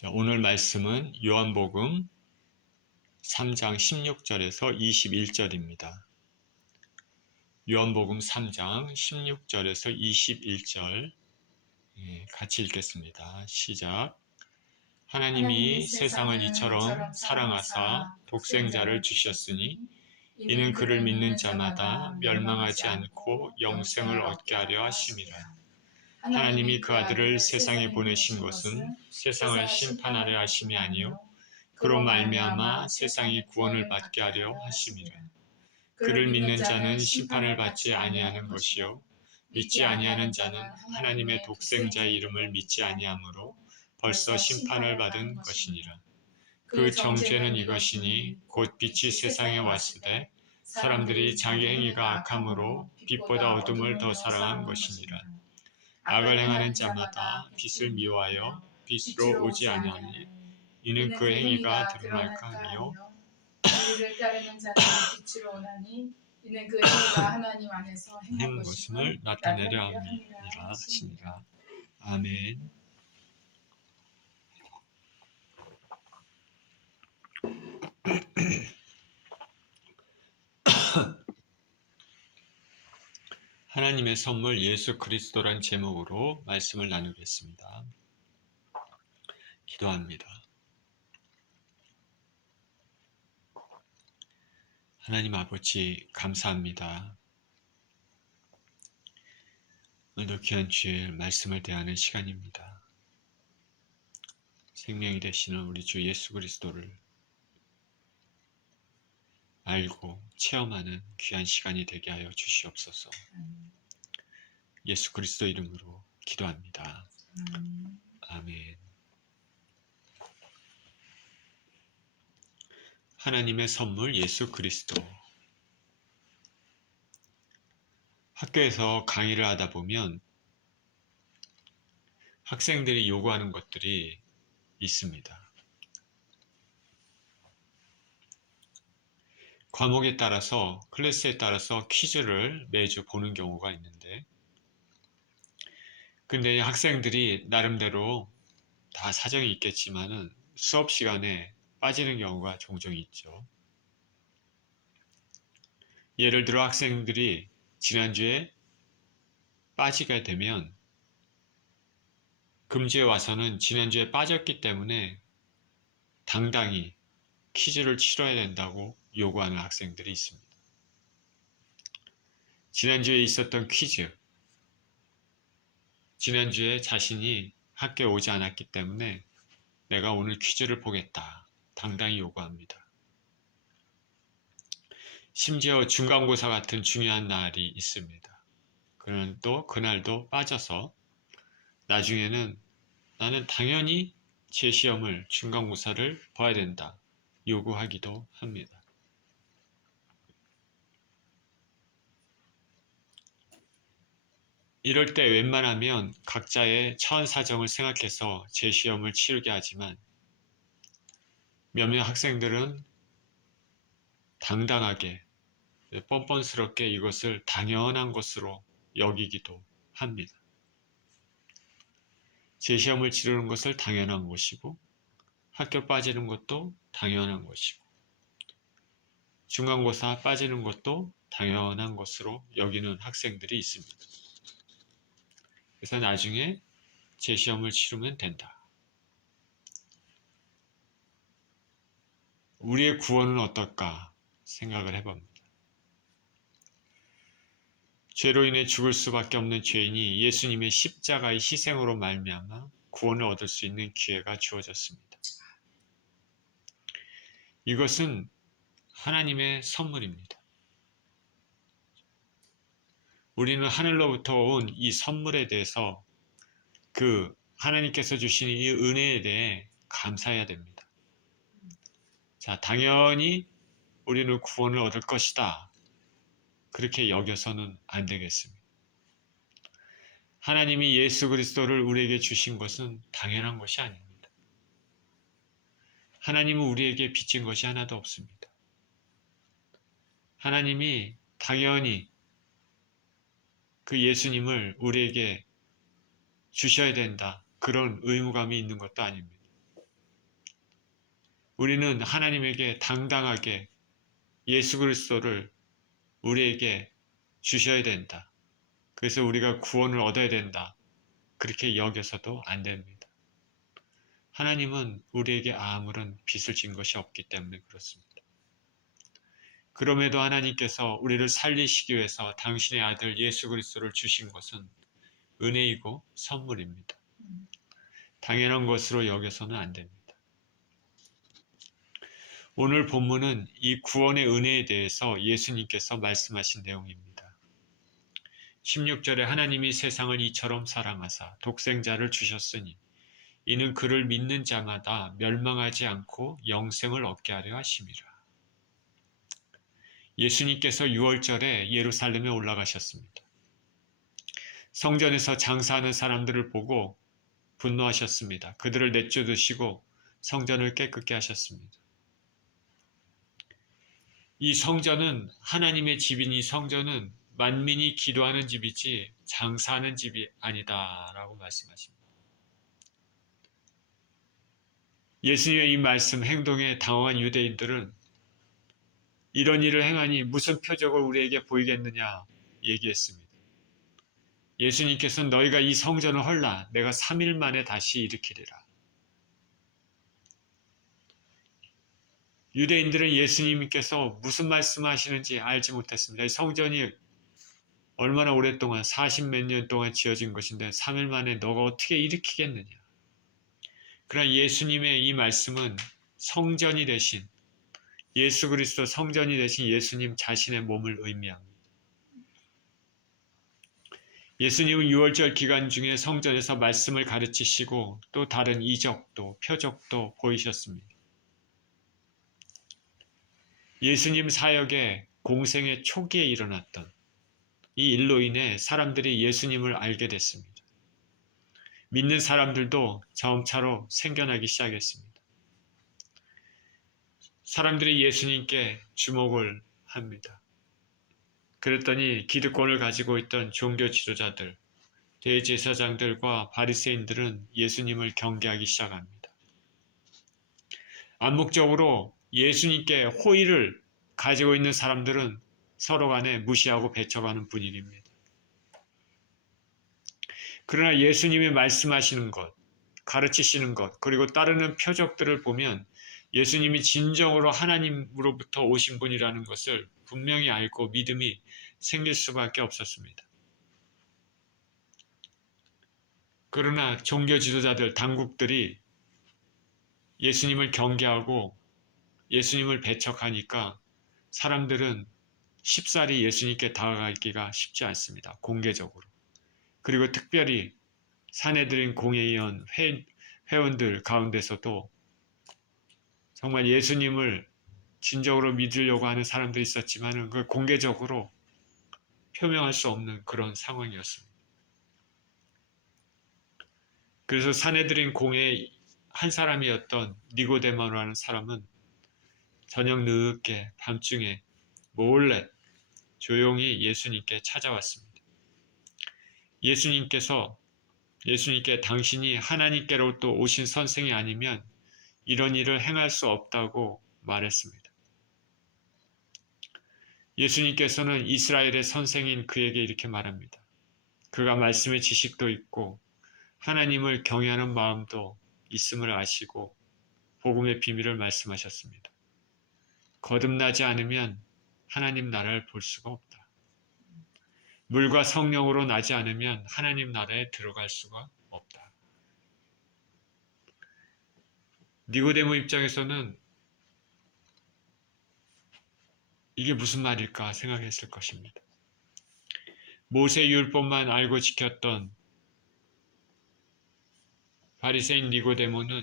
자, 오늘 말씀은 요한복음 3장 16절에서 21절입니다. 요한복음 3장 16절에서 21절 같이 읽겠습니다. 시작. 하나님이 세상을 이처럼 사랑하사 독생자를 주셨으니 이는 그를 믿는 자마다 멸망하지 않고 영생을 얻게 하려 하심이라. 하나님이 그 아들을 세상에 보내신 것은 세상을 심판하려 하심이 아니요 그로 말미암아 세상이 구원을 받게 하려 하심이라. 그를 믿는 자는 심판을 받지 아니하는 것이요 믿지 아니하는 자는 하나님의 독생자의 이름을 믿지 아니하므로 벌써 심판을 받은 것이니라. 그 정죄는 이것이니 곧 빛이 세상에 왔으되 사람들이 자기 행위가 악함으로 빛보다 어둠을 더 사랑한 것이니라. 악을 행하는 자마다 빛을 미워하여 빛으로 오지 아니하니 이는 그 행위가 드러날까 하니요 그를 따르는 자는 빛으로 오나니 이는 그 행위가 하나님 안에서 행한 것임을 나타내려 함이라 하시니라. 아멘. 하나님의 선물 예수 그리스도란 제목으로 말씀을 나누겠습니다. 기도합니다. 하나님 아버지 감사합니다. 오늘도 귀한 주의 말씀을 대하는 시간입니다. 생명이 되시는 우리 주 예수 그리스도를 알고 체험하는 귀한 시간이 되게 하여 주시옵소서. 예수 그리스도 이름으로 기도합니다. 아멘. 하나님의 선물 예수 그리스도. 학교에서 강의를 하다 보면 학생들이 요구하는 것들이 있습니다. 과목에 따라서, 클래스에 따라서 퀴즈를 매주 보는 경우가 있는데, 근데 학생들이 나름대로 다 사정이 있겠지만은 수업 시간에 빠지는 경우가 종종 있죠. 예를 들어 학생들이 지난주에 빠지게 되면 금주에 와서는 지난주에 빠졌기 때문에 당당히 퀴즈를 치러야 된다고 요구하는 학생들이 있습니다. 지난주에 있었던 퀴즈, 지난주에 자신이 학교에 오지 않았기 때문에 내가 오늘 퀴즈를 보겠다. 당당히 요구합니다. 심지어 중간고사 같은 중요한 날이 있습니다. 그날도 빠져서 나중에는 나는 당연히 제 시험을 중간고사를 봐야 된다. 요구하기도 합니다. 이럴 때 웬만하면 각자의 처한 사정을 생각해서 제 시험을 치르게 하지만 몇몇 학생들은 당당하게 뻔뻔스럽게 이것을 당연한 것으로 여기기도 합니다. 제 시험을 치르는 것을 당연한 것이고 학교 빠지는 것도 당연한 것이고 중간고사 빠지는 것도 당연한 것으로 여기는 학생들이 있습니다. 그래서 나중에 제 시험을 치르면 된다. 우리의 구원은 어떨까 생각을 해봅니다. 죄로 인해 죽을 수밖에 없는 죄인이 예수님의 십자가의 희생으로 말미암아 구원을 얻을 수 있는 기회가 주어졌습니다. 이것은 하나님의 선물입니다. 우리는 하늘로부터 온 이 선물에 대해서 그 하나님께서 주신 이 은혜에 대해 감사해야 됩니다. 자, 당연히 우리는 구원을 얻을 것이다. 그렇게 여겨서는 안 되겠습니다. 하나님이 예수 그리스도를 우리에게 주신 것은 당연한 것이 아닙니다. 하나님은 우리에게 빚진 것이 하나도 없습니다. 하나님이 당연히 그 예수님을 우리에게 주셔야 된다. 그런 의무감이 있는 것도 아닙니다. 우리는 하나님에게 당당하게 예수 그리스도를 우리에게 주셔야 된다. 그래서 우리가 구원을 얻어야 된다. 그렇게 여겨서도 안 됩니다. 하나님은 우리에게 아무런 빚을 진 것이 없기 때문에 그렇습니다. 그럼에도 하나님께서 우리를 살리시기 위해서 당신의 아들 예수 그리스도를 주신 것은 은혜이고 선물입니다. 당연한 것으로 여겨서는 안 됩니다. 오늘 본문은 이 구원의 은혜에 대해서 예수님께서 말씀하신 내용입니다. 16절에 하나님이 세상을 이처럼 사랑하사 독생자를 주셨으니 이는 그를 믿는 자마다 멸망하지 않고 영생을 얻게 하려 하심이라. 예수님께서 6월절에 예루살렘에 올라가셨습니다. 성전에서 장사하는 사람들을 보고 분노하셨습니다. 그들을 내쫓으시고 성전을 깨끗게 하셨습니다. 이 성전은 하나님의 집이니 성전은 만민이 기도하는 집이지 장사하는 집이 아니다라고 말씀하십니다. 예수님의 이 말씀 행동에 당황한 유대인들은 이런 일을 행하니 무슨 표적을 우리에게 보이겠느냐 얘기했습니다. 예수님께서는 너희가 이 성전을 헐라 내가 3일 만에 다시 일으키리라. 유대인들은 예수님께서 무슨 말씀하시는지 알지 못했습니다. 이 성전이 얼마나 오랫동안 40몇 년 동안 지어진 것인데 3일 만에 너가 어떻게 일으키겠느냐. 그러나 예수님의 이 말씀은 성전이 되신 예수 그리스도 성전이 되신 예수님 자신의 몸을 의미합니다. 예수님은 6월절 기간 중에 성전에서 말씀을 가르치시고 또 다른 이적도 표적도 보이셨습니다. 예수님 사역의 공생의 초기에 일어났던 이 일로 인해 사람들이 예수님을 알게 됐습니다. 믿는 사람들도 점차로 생겨나기 시작했습니다. 사람들이 예수님께 주목을 합니다. 그랬더니 기득권을 가지고 있던 종교 지도자들, 대제사장들과 바리새인들은 예수님을 경계하기 시작합니다. 암묵적으로 예수님께 호의를 가지고 있는 사람들은 서로 간에 무시하고 배척하는 분위기입니다. 그러나 예수님이 말씀하시는 것, 가르치시는 것, 그리고 따르는 표적들을 보면 예수님이 진정으로 하나님으로부터 오신 분이라는 것을 분명히 알고 믿음이 생길 수밖에 없었습니다. 그러나 종교 지도자들, 당국들이 예수님을 경계하고 예수님을 배척하니까 사람들은 쉽사리 예수님께 다가가기가 쉽지 않습니다. 공개적으로. 그리고 특별히 산헤드린 공회의원 회원들 가운데서도 정말 예수님을 진정으로 믿으려고 하는 사람들이 있었지만 그걸 공개적으로 표명할 수 없는 그런 상황이었습니다. 그래서 산헤드린 공회의 한 사람이었던 니고데모라는 사람은 저녁 늦게 밤중에 몰래 조용히 예수님께 찾아왔습니다. 예수님께 당신이 하나님께로부터 오신 선생이 아니면 이런 일을 행할 수 없다고 말했습니다. 예수님께서는 이스라엘의 선생인 그에게 이렇게 말합니다. 그가 말씀의 지식도 있고 하나님을 경외하는 마음도 있음을 아시고 복음의 비밀을 말씀하셨습니다. 거듭나지 않으면 하나님 나라를 볼 수가 없다. 물과 성령으로 나지 않으면 하나님 나라에 들어갈 수가 없다. 니고데모 입장에서는 이게 무슨 말일까 생각했을 것입니다. 모세 율법만 알고 지켰던 바리새인 니고데모는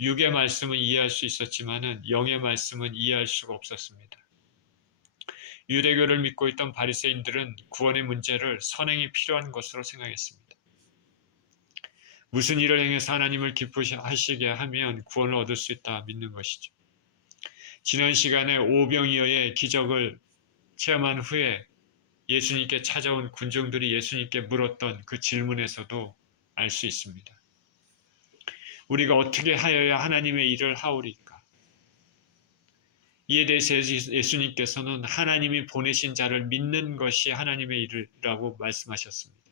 육의 말씀은 이해할 수 있었지만 영의 말씀은 이해할 수가 없었습니다. 유대교를 믿고 있던 바리새인들은 구원의 문제를 선행이 필요한 것으로 생각했습니다. 무슨 일을 행해서 하나님을 기쁘시게 하면 구원을 얻을 수 있다 믿는 것이죠. 지난 시간에 오병이어의 기적을 체험한 후에 예수님께 찾아온 군중들이 예수님께 물었던 그 질문에서도 알 수 있습니다. 우리가 어떻게 하여야 하나님의 일을 하오리까? 이에 대해서 예수님께서는 하나님이 보내신 자를 믿는 것이 하나님의 일이라고 말씀하셨습니다.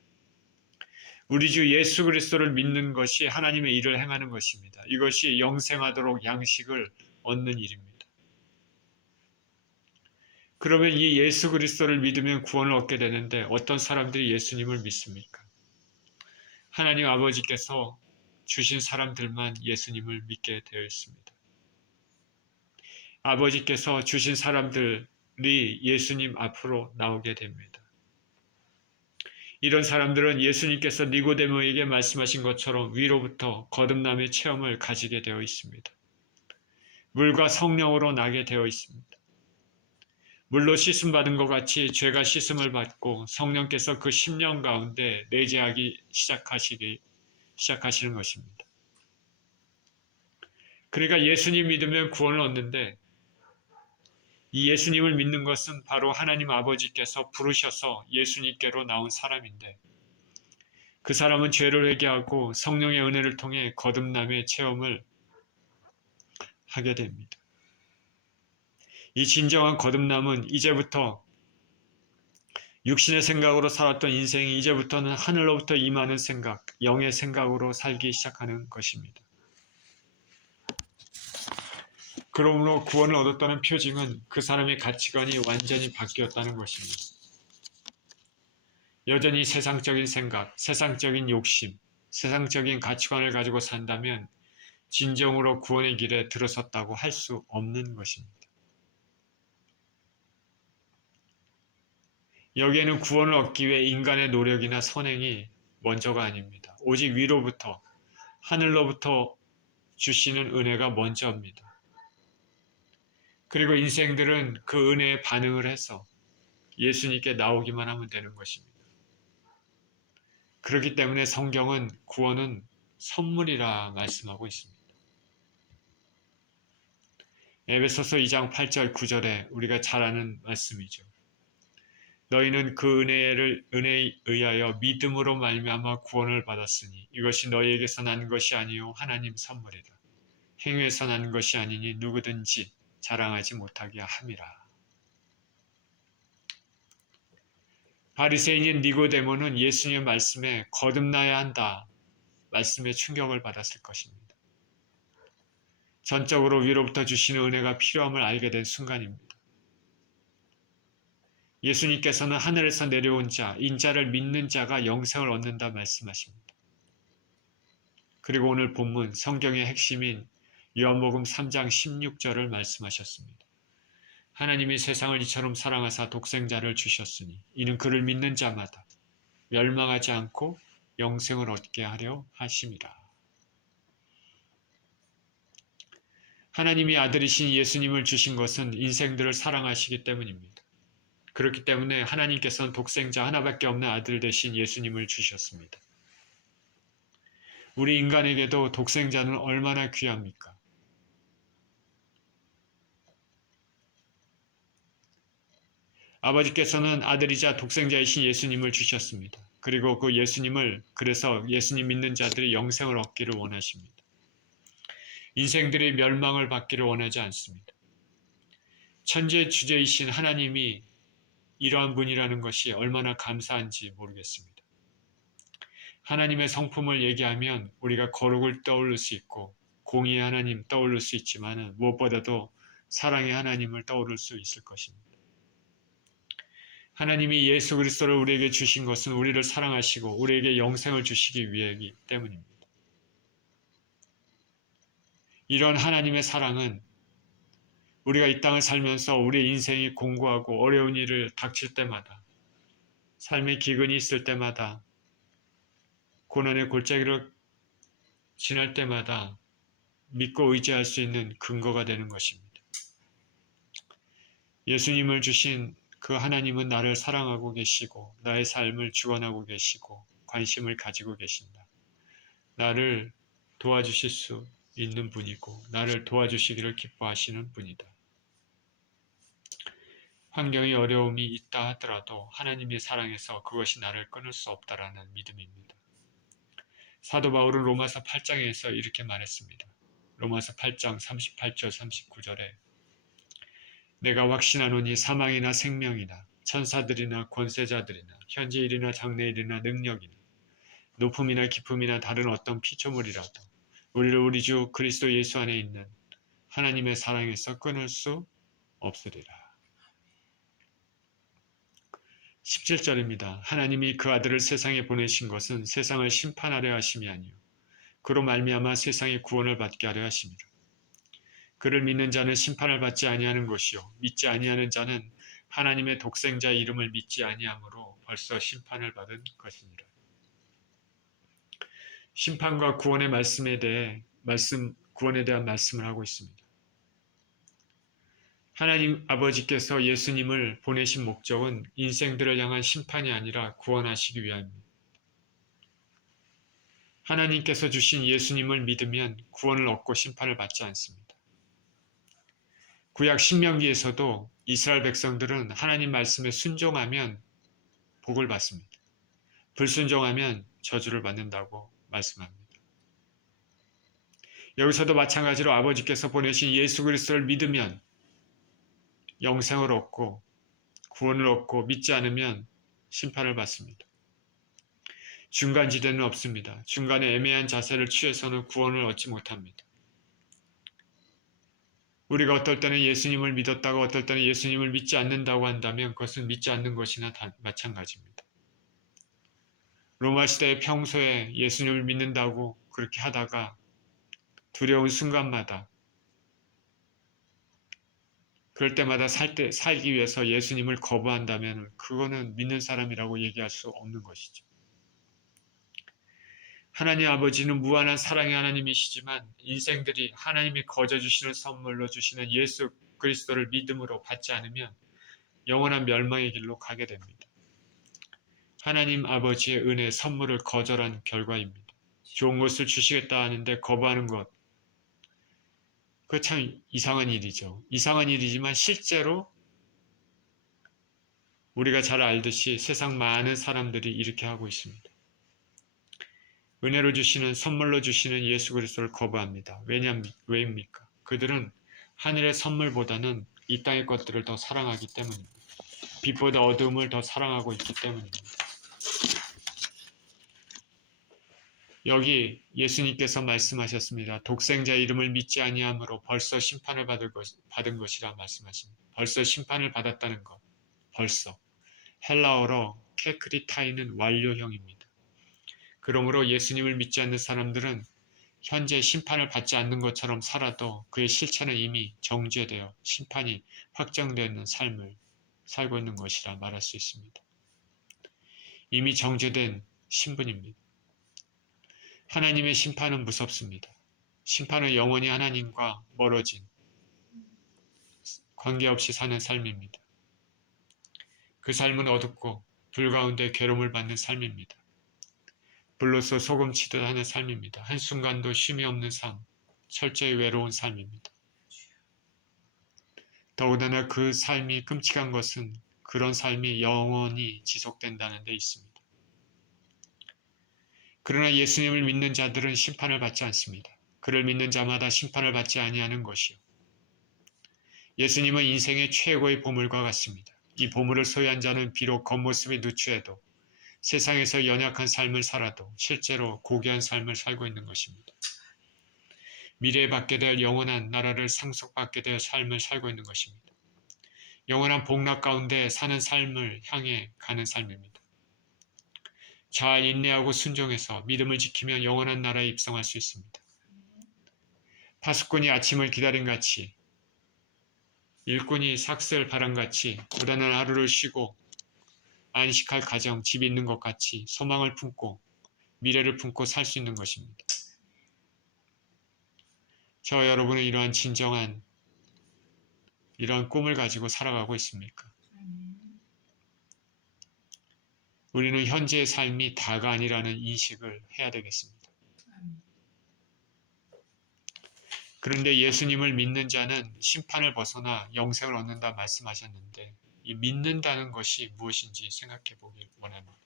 우리 주 예수 그리스도를 믿는 것이 하나님의 일을 행하는 것입니다. 이것이 영생하도록 양식을 얻는 일입니다. 그러면 이 예수 그리스도를 믿으면 구원을 얻게 되는데 어떤 사람들이 예수님을 믿습니까? 하나님 아버지께서 주신 사람들만 예수님을 믿게 되어 있습니다. 아버지께서 주신 사람들이 예수님 앞으로 나오게 됩니다. 이런 사람들은 예수님께서 니고데모에게 말씀하신 것처럼 위로부터 거듭남의 체험을 가지게 되어 있습니다. 물과 성령으로 나게 되어 있습니다. 물로 씻음 받은 것 같이 죄가 씻음을 받고 성령께서 그 심령 가운데 내재하기 시작하시는 것입니다. 그러니까 예수님 믿으면 구원을 얻는데 이 예수님을 믿는 것은 바로 하나님 아버지께서 부르셔서 예수님께로 나온 사람인데 그 사람은 죄를 회개하고 성령의 은혜를 통해 거듭남의 체험을 하게 됩니다. 이 진정한 거듭남은 이제부터 육신의 생각으로 살았던 인생이 이제부터는 하늘로부터 임하는 생각, 영의 생각으로 살기 시작하는 것입니다. 그러므로 구원을 얻었다는 표징은 그 사람의 가치관이 완전히 바뀌었다는 것입니다. 여전히 세상적인 생각, 세상적인 욕심, 세상적인 가치관을 가지고 산다면 진정으로 구원의 길에 들어섰다고 할 수 없는 것입니다. 여기에는 구원을 얻기 위해 인간의 노력이나 선행이 먼저가 아닙니다. 오직 위로부터, 하늘로부터 주시는 은혜가 먼저입니다. 그리고 인생들은 그 은혜에 반응을 해서 예수님께 나오기만 하면 되는 것입니다. 그렇기 때문에 성경은 구원은 선물이라 말씀하고 있습니다. 에베소서 2장 8절 9절에 우리가 잘 아는 말씀이죠. 너희는 그 은혜에 의하여 믿음으로 말미암아 구원을 받았으니 이것이 너희에게서 난 것이 아니요 하나님 선물이라. 행위에서 난 것이 아니니 누구든지 자랑하지 못하게 함이라. 바리새인인 니고데모는 예수님의 말씀에 거듭나야 한다 말씀에 충격을 받았을 것입니다. 전적으로 위로부터 주시는 은혜가 필요함을 알게 된 순간입니다. 예수님께서는 하늘에서 내려온 자, 인자를 믿는 자가 영생을 얻는다 말씀하십니다. 그리고 오늘 본문 성경의 핵심인 요한복음 3장 16절을 말씀하셨습니다. 하나님이 세상을 이처럼 사랑하사 독생자를 주셨으니 이는 그를 믿는 자마다 멸망하지 않고 영생을 얻게 하려 하심이라. 하나님이 아들이신 예수님을 주신 것은 인생들을 사랑하시기 때문입니다. 그렇기 때문에 하나님께서는 독생자 하나밖에 없는 아들 대신 예수님을 주셨습니다. 우리 인간에게도 독생자는 얼마나 귀합니까? 아버지께서는 아들이자 독생자이신 예수님을 주셨습니다. 그리고 그 예수님을 그래서 예수님 믿는 자들이 영생을 얻기를 원하십니다. 인생들이 멸망을 받기를 원하지 않습니다. 천지의 주제이신 하나님이 이러한 분이라는 것이 얼마나 감사한지 모르겠습니다. 하나님의 성품을 얘기하면 우리가 거룩을 떠올릴 수 있고 공의의 하나님 떠올릴 수 있지만 무엇보다도 사랑의 하나님을 떠올릴 수 있을 것입니다. 하나님이 예수 그리스도를 우리에게 주신 것은 우리를 사랑하시고 우리에게 영생을 주시기 위해이기 때문입니다. 이런 하나님의 사랑은 우리가 이 땅을 살면서 우리의 인생이 공고하고 어려운 일을 닥칠 때마다 삶의 기근이 있을 때마다 고난의 골짜기를 지날 때마다 믿고 의지할 수 있는 근거가 되는 것입니다. 예수님을 주신 그 하나님은 나를 사랑하고 계시고 나의 삶을 주관하고 계시고 관심을 가지고 계신다. 나를 도와주실 수 있는 분이고 나를 도와주시기를 기뻐하시는 분이다. 환경의 어려움이 있다 하더라도 하나님의 사랑에서 그것이 나를 끊을 수 없다라는 믿음입니다. 사도 바울은 로마서 8장에서 이렇게 말했습니다. 로마서 8장 38절 39절에 내가 확신하노니 사망이나 생명이나 천사들이나 권세자들이나 현재일이나 장래일이나 능력이나 높음이나 깊음이나 다른 어떤 피조물이라도 우리를 우리 주 그리스도 예수 안에 있는 하나님의 사랑에서 끊을 수 없으리라. 17절입니다. 하나님이 그 아들을 세상에 보내신 것은 세상을 심판하려 하심이 아니요 그로 말미암아 세상의 구원을 받게 하려 하심이라. 그를 믿는 자는 심판을 받지 아니하는 것이요 믿지 아니하는 자는 하나님의 독생자 이름을 믿지 아니하므로 벌써 심판을 받은 것이니라. 심판과 구원의 구원에 대한 말씀을 하고 있습니다. 하나님 아버지께서 예수님을 보내신 목적은 인생들을 향한 심판이 아니라 구원하시기 위함입니다. 하나님께서 주신 예수님을 믿으면 구원을 얻고 심판을 받지 않습니다. 구약 신명기에서도 이스라엘 백성들은 하나님 말씀에 순종하면 복을 받습니다. 불순종하면 저주를 받는다고 말씀합니다. 여기서도 마찬가지로 아버지께서 보내신 예수 그리스도를 믿으면 영생을 얻고 구원을 얻고 믿지 않으면 심판을 받습니다. 중간지대는 없습니다. 중간에 애매한 자세를 취해서는 구원을 얻지 못합니다. 우리가 어떨 때는 예수님을 믿었다고 어떨 때는 예수님을 믿지 않는다고 한다면 그것은 믿지 않는 것이나 마찬가지입니다. 로마 시대에 평소에 예수님을 믿는다고 그렇게 하다가 두려운 순간마다 그럴 때마다 살기 위해서 예수님을 거부한다면 그거는 믿는 사람이라고 얘기할 수 없는 것이죠. 하나님 아버지는 무한한 사랑의 하나님이시지만 인생들이 하나님이 거저주시는 선물로 주시는 예수 그리스도를 믿음으로 받지 않으면 영원한 멸망의 길로 가게 됩니다. 하나님 아버지의 은혜 선물을 거절한 결과입니다. 좋은 것을 주시겠다 하는데 거부하는 것, 그거 참 이상한 일이죠. 이상한 일이지만 실제로 우리가 잘 알듯이 세상 많은 사람들이 이렇게 하고 있습니다. 은혜로 주시는 선물로 주시는 예수 그리스도를 거부합니다. 왜입니까? 그들은 하늘의 선물보다는 이 땅의 것들을 더 사랑하기 때문입니다. 빛보다 어두움을 더 사랑하고 있기 때문입니다. 여기 예수님께서 말씀하셨습니다. 독생자 이름을 믿지 아니함으로 벌써 심판을 받은 것이라 말씀하십니다. 벌써 심판을 받았다는 것. 벌써. 헬라어로 케크리타이는 완료형입니다. 그러므로 예수님을 믿지 않는 사람들은 현재 심판을 받지 않는 것처럼 살아도 그의 실체는 이미 정죄되어 심판이 확정되어 있는 삶을 살고 있는 것이라 말할 수 있습니다. 이미 정죄된 신분입니다. 하나님의 심판은 무섭습니다. 심판은 영원히 하나님과 멀어진 관계없이 사는 삶입니다. 그 삶은 어둡고 불 가운데 괴로움을 받는 삶입니다. 불로써 소금 치듯 하는 삶입니다. 한순간도 쉼이 없는 삶, 철저히 외로운 삶입니다. 더군다나 그 삶이 끔찍한 것은 그런 삶이 영원히 지속된다는 데 있습니다. 그러나 예수님을 믿는 자들은 심판을 받지 않습니다. 그를 믿는 자마다 심판을 받지 아니하는 것이요. 예수님은 인생의 최고의 보물과 같습니다. 이 보물을 소유한 자는 비록 겉모습이 누추해도 세상에서 연약한 삶을 살아도 실제로 고귀한 삶을 살고 있는 것입니다. 미래에 받게 될 영원한 나라를 상속받게 될 삶을 살고 있는 것입니다. 영원한 복락 가운데 사는 삶을 향해 가는 삶입니다. 잘 인내하고 순종해서 믿음을 지키며 영원한 나라에 입성할 수 있습니다. 파수꾼이 아침을 기다린 같이 일꾼이 삭슬 바람같이 고단한 하루를 쉬고 안식할 가정, 집이 있는 것 같이 소망을 품고 미래를 품고 살 수 있는 것입니다. 저 여러분은 이러한 진정한 이런 꿈을 가지고 살아가고 있습니까? 우리는 현재의 삶이 다가 아니라는 인식을 해야 되겠습니다. 그런데 예수님을 믿는 자는 심판을 벗어나 영생을 얻는다 말씀하셨는데 이 믿는다는 것이 무엇인지 생각해 보길 원합니다.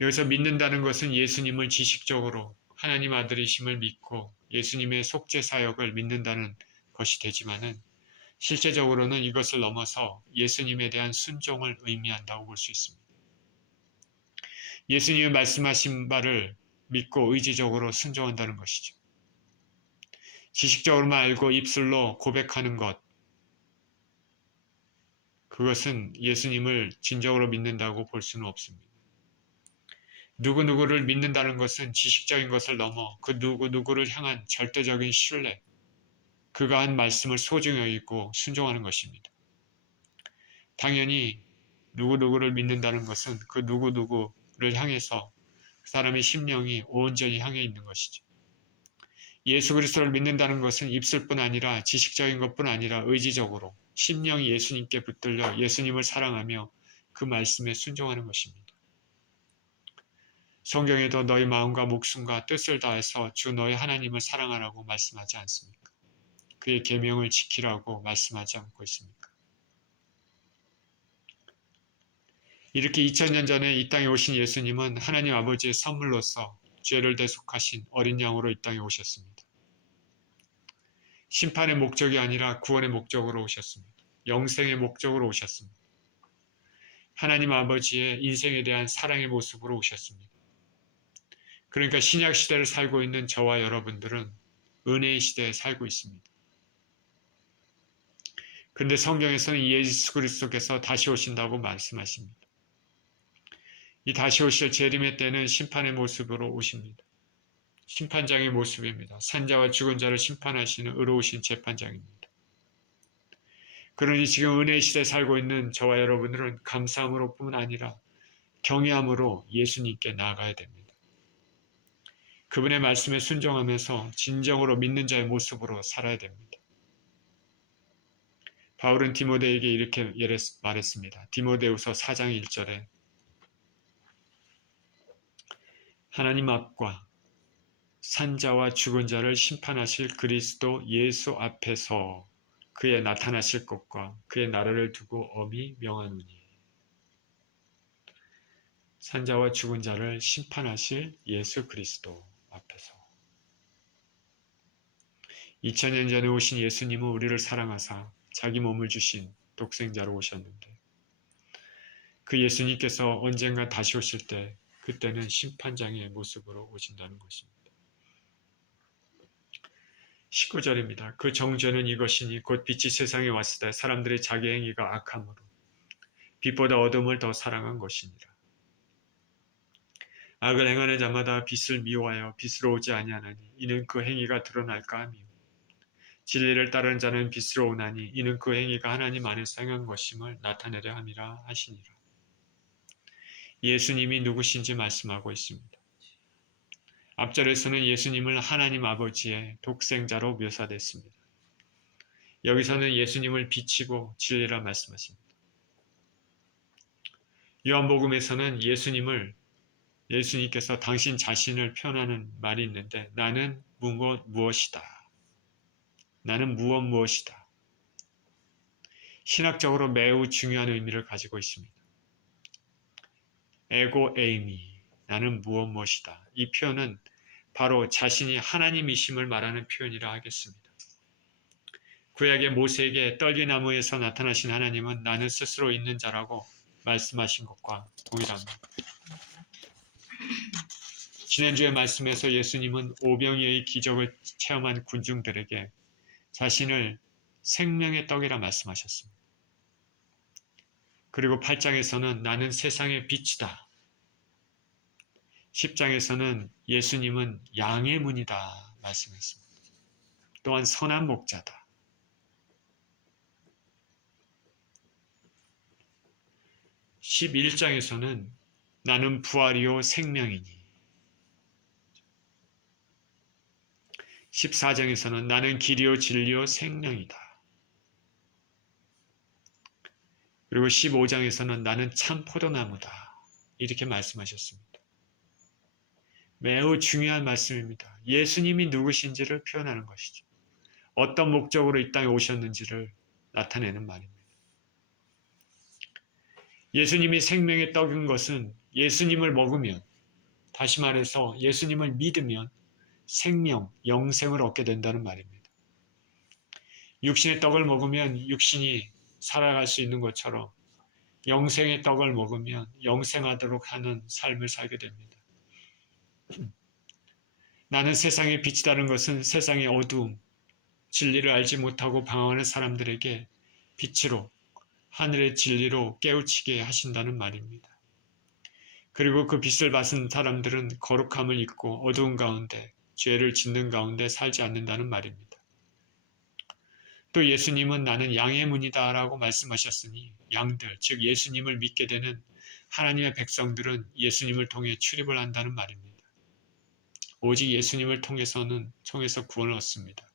여기서 믿는다는 것은 예수님을 지식적으로 하나님 아들이심을 믿고 예수님의 속죄 사역을 믿는다는 것이 되지만은 실제적으로는 이것을 넘어서 예수님에 대한 순종을 의미한다고 볼 수 있습니다. 예수님이 말씀하신 바를 믿고 의지적으로 순종한다는 것이죠. 지식적으로만 알고 입술로 고백하는 것, 그것은 예수님을 진정으로 믿는다고 볼 수는 없습니다. 누구누구를 믿는다는 것은 지식적인 것을 넘어 그 누구누구를 향한 절대적인 신뢰, 그가 한 말씀을 소중히 여기고 순종하는 것입니다. 당연히 누구누구를 믿는다는 것은 그 누구누구를 향해서 그 사람의 심령이 온전히 향해 있는 것이죠. 예수 그리스도를 믿는다는 것은 입술뿐 아니라 지식적인 것뿐 아니라 의지적으로 심령이 예수님께 붙들려 예수님을 사랑하며 그 말씀에 순종하는 것입니다. 성경에도 너희 마음과 목숨과 뜻을 다해서 주 너희 하나님을 사랑하라고 말씀하지 않습니까? 그의 계명을 지키라고 말씀하지 않고 있습니까? 이렇게 2000년 전에 이 땅에 오신 예수님은 하나님 아버지의 선물로서 죄를 대속하신 어린 양으로 이 땅에 오셨습니다. 심판의 목적이 아니라 구원의 목적으로 오셨습니다. 영생의 목적으로 오셨습니다. 하나님 아버지의 인생에 대한 사랑의 모습으로 오셨습니다. 그러니까 신약 시대를 살고 있는 저와 여러분들은 은혜의 시대에 살고 있습니다. 그런데 성경에서는 예수 그리스도께서 다시 오신다고 말씀하십니다. 이 다시 오실 재림의 때는 심판의 모습으로 오십니다. 심판장의 모습입니다. 산자와 죽은 자를 심판하시는 의로우신 재판장입니다. 그러니 지금 은혜의 시대에 살고 있는 저와 여러분들은 감사함으로 뿐 아니라 경외함으로 예수님께 나아가야 됩니다. 그분의 말씀에 순종하면서 진정으로 믿는 자의 모습으로 살아야 됩니다. 바울은 디모데에게 이렇게 말했습니다. 디모데후서 4장 1절에 하나님 앞과 산자와 죽은 자를 심판하실 그리스도 예수 앞에서 그의 나타나실 것과 그의 나라를 두고 엄히 명하노니. 산자와 죽은 자를 심판하실 예수 그리스도 앞에서. 2000년 전에 오신 예수님은 우리를 사랑하사 자기 몸을 주신 독생자로 오셨는데 그 예수님께서 언젠가 다시 오실 때 그때는 심판장의 모습으로 오신다는 것입니다. 19절입니다. 그 정죄는 이것이니 곧 빛이 세상에 왔을 때 사람들의 자기 행위가 악함으로 빛보다 어둠을 더 사랑한 것이니라. 악을 행하는 자마다 빛을 미워하여 빛으로 오지 아니하나니 이는 그 행위가 드러날까 하며 진리를 따르는 자는 빛으로 오나니 이는 그 행위가 하나님 안에서 행한 것임을 나타내려 함이라 하시니라. 예수님이 누구신지 말씀하고 있습니다. 앞절에서는 예수님을 하나님 아버지의 독생자로 묘사됐습니다. 여기서는 예수님을 빛이고 진리라 말씀하십니다. 요한복음에서는 예수님께서 당신 자신을 표현하는 말이 있는데 나는 무엇이다. 나는 무엇이다. 신학적으로 매우 중요한 의미를 가지고 있습니다. 에고 에이미, 나는 무엇이다. 이 표현은 바로 자신이 하나님이심을 말하는 표현이라 하겠습니다. 구약의 모세에게 떨기나무에서 나타나신 하나님은 나는 스스로 있는 자라고 말씀하신 것과 동일합니다. 지난주의 말씀에서 예수님은 오병이어의 기적을 체험한 군중들에게 자신을 생명의 떡이라 말씀하셨습니다. 그리고 8장에서는 나는 세상의 빛이다. 10장에서는 예수님은 양의 문이다 말씀했습니다. 또한 선한 목자다. 11장에서는 나는 부활이요 생명이니 14장에서는 나는 길이요 진리요 생명이다. 그리고 15장에서는 나는 참 포도나무다. 이렇게 말씀하셨습니다. 매우 중요한 말씀입니다. 예수님이 누구신지를 표현하는 것이죠. 어떤 목적으로 이 땅에 오셨는지를 나타내는 말입니다. 예수님이 생명의 떡인 것은 예수님을 먹으면, 다시 말해서 예수님을 믿으면 생명, 영생을 얻게 된다는 말입니다. 육신의 떡을 먹으면 육신이 살아갈 수 있는 것처럼 영생의 떡을 먹으면 영생하도록 하는 삶을 살게 됩니다. 나는 세상의 빛이라는 것은 세상의 어두움, 진리를 알지 못하고 방황하는 사람들에게 빛으로, 하늘의 진리로 깨우치게 하신다는 말입니다. 그리고 그 빛을 받은 사람들은 거룩함을 잊고 어두운 가운데, 죄를 짓는 가운데 살지 않는다는 말입니다. 또 예수님은 나는 양의 문이다 라고 말씀하셨으니 양들, 즉 예수님을 믿게 되는 하나님의 백성들은 예수님을 통해 출입을 한다는 말입니다. 오직 예수님을 통해서 구원을 얻습니다.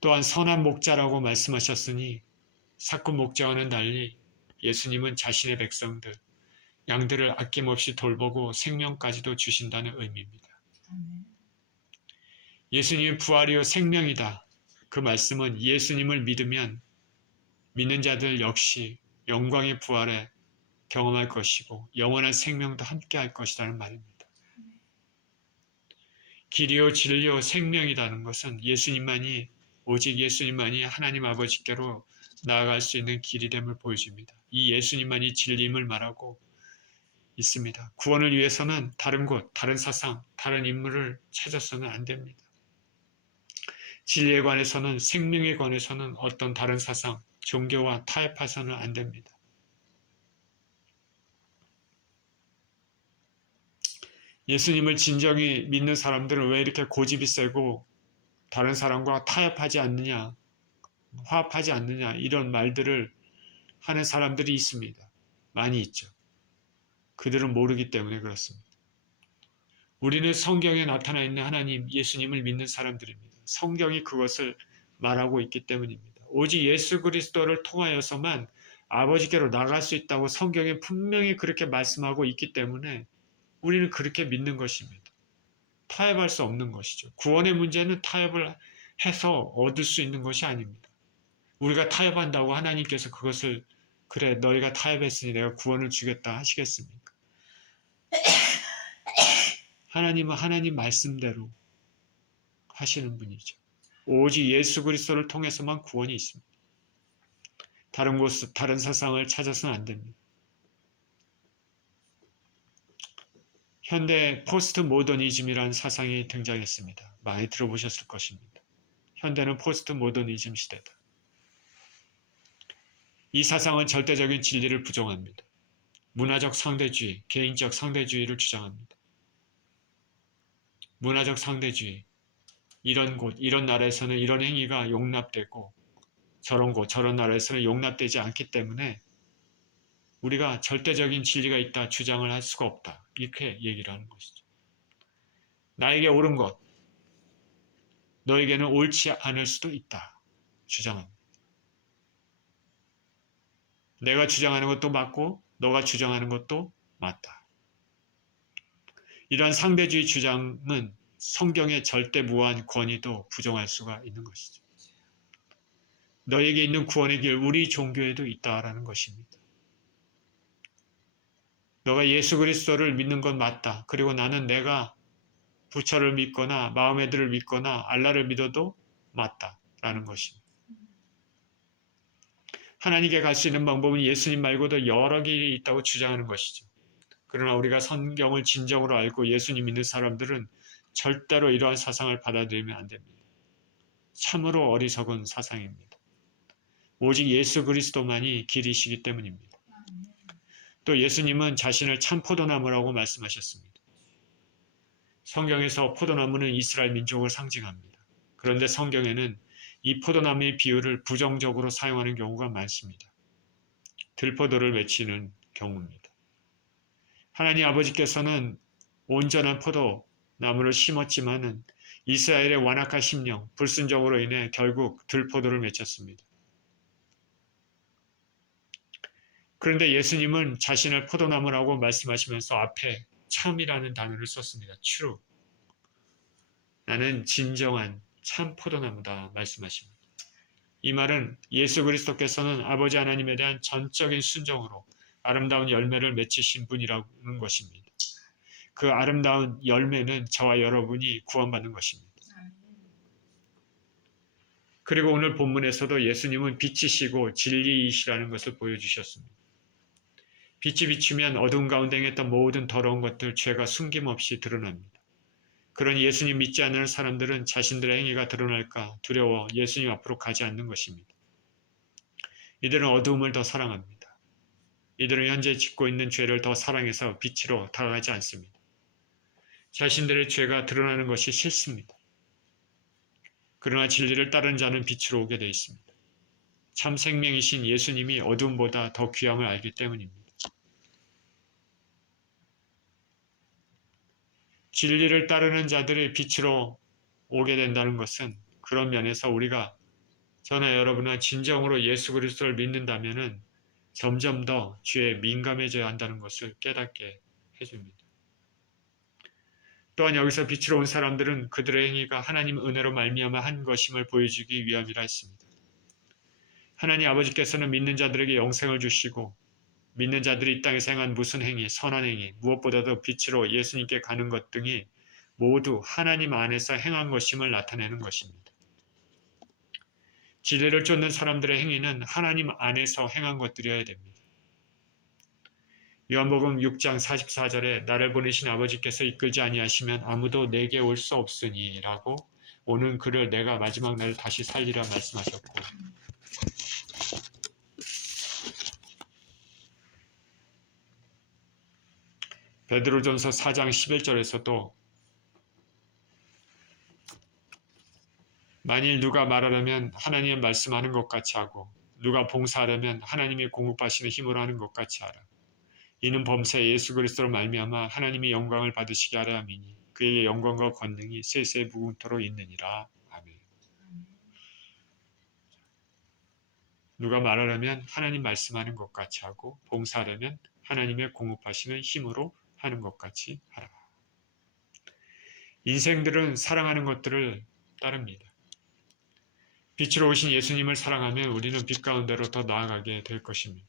또한 선한 목자라고 말씀하셨으니 사꾼 목자와는 달리 예수님은 자신의 백성들, 양들을 아낌없이 돌보고 생명까지도 주신다는 의미입니다. 예수님이 부활이요 생명이다. 그 말씀은 예수님을 믿는 자들 역시 영광의 부활에 경험할 것이고 영원한 생명도 함께 할 것이라는 말입니다. 길이요 진리요 생명이라는 것은 오직 예수님만이 하나님 아버지께로 나아갈 수 있는 길이됨을 보여줍니다. 이 예수님만이 진리임을 말하고 있습니다. 구원을 위해서는 다른 곳, 다른 사상, 다른 인물을 찾아서는 안 됩니다. 진리에 관해서는, 생명에 관해서는 어떤 다른 사상, 종교와 타협해서는 안 됩니다. 예수님을 진정히 믿는 사람들은 왜 이렇게 고집이 세고 다른 사람과 타협하지 않느냐, 화합하지 않느냐 이런 말들을 하는 사람들이 있습니다. 많이 있죠. 그들은 모르기 때문에 그렇습니다. 우리는 성경에 나타나 있는 하나님, 예수님을 믿는 사람들입니다. 성경이 그것을 말하고 있기 때문입니다. 오직 예수 그리스도를 통하여서만 아버지께로 나갈 수 있다고 성경에 분명히 그렇게 말씀하고 있기 때문에 우리는 그렇게 믿는 것입니다. 타협할 수 없는 것이죠. 구원의 문제는 타협을 해서 얻을 수 있는 것이 아닙니다. 우리가 타협한다고 하나님께서 그것을 그래 너희가 타협했으니 내가 구원을 주겠다 하시겠습니까? 하나님은 하나님 말씀대로 하시는 분이죠. 오직 예수 그리스도를 통해서만 구원이 있습니다. 다른 곳, 다른 사상을 찾아서는 안 됩니다. 현대 포스트 모더니즘이라는 사상이 등장했습니다. 많이 들어보셨을 것입니다. 현대는 포스트 모더니즘 시대다. 이 사상은 절대적인 진리를 부정합니다. 문화적 상대주의, 개인적 상대주의를 주장합니다. 문화적 상대주의, 이런 곳, 이런 나라에서는 이런 행위가 용납되고 저런 곳, 저런 나라에서는 용납되지 않기 때문에 우리가 절대적인 진리가 있다 주장을 할 수가 없다. 이렇게 얘기를 하는 것이죠. 나에게 옳은 것, 너에게는 옳지 않을 수도 있다. 주장합니다. 내가 주장하는 것도 맞고 너가 주장하는 것도 맞다. 이러한 상대주의 주장은 성경의 절대 무한 권위도 부정할 수가 있는 것이죠. 너에게 있는 구원의 길, 우리 종교에도 있다라는 것입니다. 너가 예수 그리스도를 믿는 건 맞다. 그리고 나는 내가 부처를 믿거나 마호메드를 믿거나 알라를 믿어도 맞다라는 것입니다. 하나님께 갈 수 있는 방법은 예수님 말고도 여러 길이 있다고 주장하는 것이죠. 그러나 우리가 성경을 진정으로 알고 예수님 믿는 사람들은 절대로 이러한 사상을 받아들이면 안 됩니다. 참으로 어리석은 사상입니다. 오직 예수 그리스도만이 길이시기 때문입니다. 또 예수님은 자신을 참 포도나무라고 말씀하셨습니다. 성경에서 포도나무는 이스라엘 민족을 상징합니다. 그런데 성경에는 이 포도나무의 비유를 부정적으로 사용하는 경우가 많습니다. 들포도를 외치는 경우입니다. 하나님 아버지께서는 온전한 포도나무를 심었지만은 이스라엘의 완악한 심령, 불순종으로 인해 결국 들포도를 맺혔습니다. 그런데 예수님은 자신을 포도나무라고 말씀하시면서 앞에 참이라는 단어를 썼습니다. true. 나는 진정한 참 포도나무다 말씀하십니다. 이 말은 예수 그리스도께서는 아버지 하나님에 대한 전적인 순종으로 아름다운 열매를 맺히신 분이라는 것입니다. 그 아름다운 열매는 저와 여러분이 구원받는 것입니다. 그리고 오늘 본문에서도 예수님은 빛이시고 진리이시라는 것을 보여주셨습니다. 빛이 비추면 어두운 가운데 행했던 모든 더러운 것들, 죄가 숨김없이 드러납니다. 그런 예수님 믿지 않는 사람들은 자신들의 행위가 드러날까 두려워 예수님 앞으로 가지 않는 것입니다. 이들은 어두움을 더 사랑합니다. 이들은 현재 짓고 있는 죄를 더 사랑해서 빛으로 다가가지 않습니다. 자신들의 죄가 드러나는 것이 싫습니다. 그러나 진리를 따르는 자는 빛으로 오게 되어 있습니다. 참 생명이신 예수님이 어둠보다 더 귀함을 알기 때문입니다. 진리를 따르는 자들이 빛으로 오게 된다는 것은 그런 면에서 우리가 저나 여러분은 진정으로 예수 그리스도를 믿는다면 점점 더 죄에 민감해져야 한다는 것을 깨닫게 해줍니다. 또한 여기서 빛으로 온 사람들은 그들의 행위가 하나님 은혜로 말미암아 한 것임을 보여주기 위함이라 했습니다. 하나님 아버지께서는 믿는 자들에게 영생을 주시고 믿는 자들이 이 땅에서 행한 무슨 행위, 선한 행위, 무엇보다도 빛으로 예수님께 가는 것 등이 모두 하나님 안에서 행한 것임을 나타내는 것입니다. 진리를 쫓는 사람들의 행위는 하나님 안에서 행한 것들이어야 됩니다. 요한복음 6장 44절에 나를 보내신 아버지께서 이끌지 아니하시면 아무도 내게 올 수 없으니 라고 오는 그를 내가 마지막 날 다시 살리라 말씀하셨고 베드로전서 4장 11절에서도 만일 누가 말하려면 하나님의 말씀하는 것 같이 하고 누가 봉사하려면 하나님이 공급하시는 힘으로 하는 것 같이 하라. 이는 범사에 예수 그리스도로 말미암아 하나님이 영광을 받으시게 하려 함이니 그에게 영광과 권능이 세세 무궁토록 있느니라. 아멘. 누가 말하려면 하나님 말씀하는 것 같이 하고 봉사하려면 하나님의 공급하시는 힘으로 하는 것 같이 하라. 인생들은 사랑하는 것들을 따릅니다. 빛으로 오신 예수님을 사랑하면 우리는 빛 가운데로 더 나아가게 될 것입니다.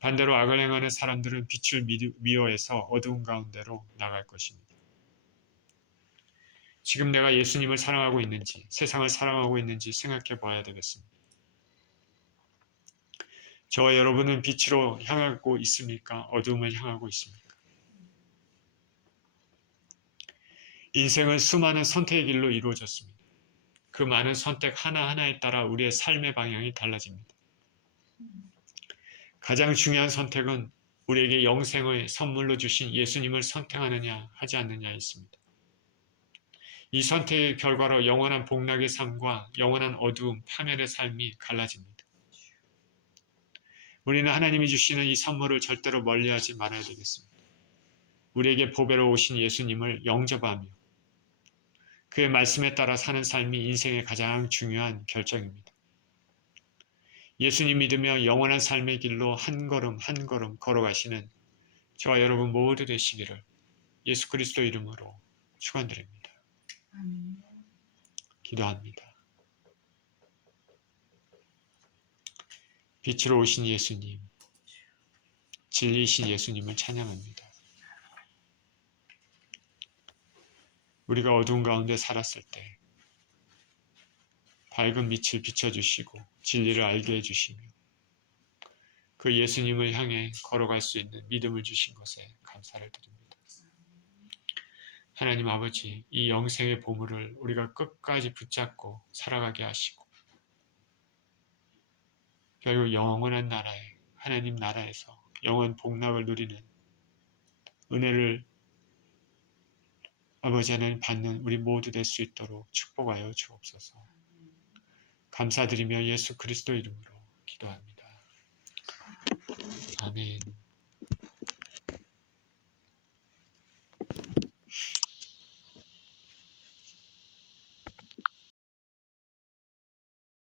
반대로 악을 행하는 사람들은 빛을 미워해서 어두운 가운데로 나갈 것입니다. 지금 내가 예수님을 사랑하고 있는지, 세상을 사랑하고 있는지 생각해 봐야 되겠습니다. 저와 여러분은 빛으로 향하고 있습니까? 어두움을 향하고 있습니까? 인생은 수많은 선택의 길로 이루어졌습니다. 그 많은 선택 하나하나에 따라 우리의 삶의 방향이 달라집니다. 가장 중요한 선택은 우리에게 영생의 선물로 주신 예수님을 선택하느냐 하지 않느냐에 있습니다. 이 선택의 결과로 영원한 복락의 삶과 영원한 어두움, 파멸의 삶이 갈라집니다. 우리는 하나님이 주시는 이 선물을 절대로 멀리하지 말아야 되겠습니다. 우리에게 보배로 오신 예수님을 영접하며 그의 말씀에 따라 사는 삶이 인생의 가장 중요한 결정입니다. 예수님 믿으며 영원한 삶의 길로 한 걸음 한 걸음 걸어가시는 저와 여러분 모두 되시기를 예수 그리스도 이름으로 축원드립니다. 기도합니다. 빛으로 오신 예수님, 진리이신 예수님을 찬양합니다. 우리가 어두운 가운데 살았을 때 밝은 빛을 비춰주시고 진리를 알게 해주시며 그 예수님을 향해 걸어갈 수 있는 믿음을 주신 것에 감사를 드립니다. 하나님 아버지, 이 영생의 보물을 우리가 끝까지 붙잡고 살아가게 하시고 결국 영원한 나라에 하나님 나라에서 영원 복락을 누리는 은혜를 아버지 하나님 받는 우리 모두 될 수 있도록 축복하여 주옵소서. 감사드리며 예수 그리스도 이름으로 기도합니다. 아멘.